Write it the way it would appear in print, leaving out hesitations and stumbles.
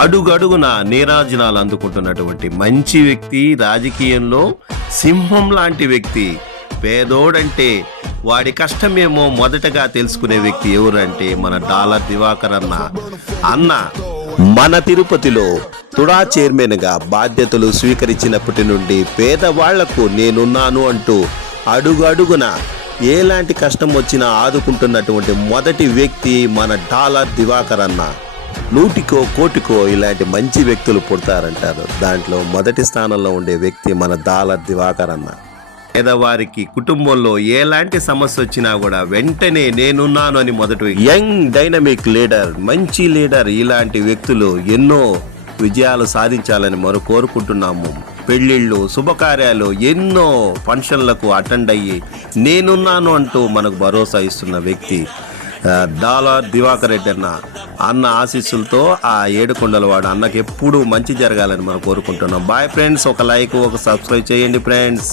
అడుగడుగున నీరాజనాలు అందుకుంటున్నటువంటి మంచి వ్యక్తి, రాజకీయంలో సింహం లాంటి వ్యక్తి. పేదోడంటే వాడి కష్టమేమో మొదటగా తెలుసుకునే వ్యక్తి ఎవరంటే మన డాలర్ దివాకర్ అన్న మన తిరుపతిలో తుడా చైర్మన్గా బాధ్యతలు స్వీకరించినప్పటి నుండి పేదవాళ్లకు నేనున్నాను అంటూ అడుగడుగున ఎలాంటి కష్టం వచ్చినా ఆదుకుంటున్నటువంటి మొదటి వ్యక్తి మన డాలర్ దివాకర్ అన్న. 100కో కోటికో ఇలాంటి మంచి వ్యక్తులు పుడతారంటారు. దాంట్లో మొదటి స్థానంలో ఉండే వ్యక్తి మన డాలర్ దివాకర్ అన్న. పేదవారికి కుటుంబంలో ఎలాంటి సమస్య వచ్చినా కూడా వెంటనే నేనున్నాను అని మొదటి యంగ్ డైనమిక్ లీడర్, మంచి లీడర్. ఇలాంటి వ్యక్తులు ఎన్నో విజయాలు సాధించాలని మనం కోరుకుంటున్నాము. పెళ్ళిళ్ళు, శుభకార్యాలు, ఎన్నో ఫంక్షన్లకు అటెండ్ అయ్యి నేనున్నాను అంటూ మనకు భరోసా ఇస్తున్న వ్యక్తి డాలర్ దివాకర్ రెడ్డి అన్న ఆశీస్సులతో ఆ ఏడుకొండలవాడు అన్నకి ఎప్పుడూ మంచి జరగాలని మనం కోరుకుంటున్నాం. Bye friends. ఒక లైక్, ఒక సబ్స్క్రైబ్ చేయండి ఫ్రెండ్స్.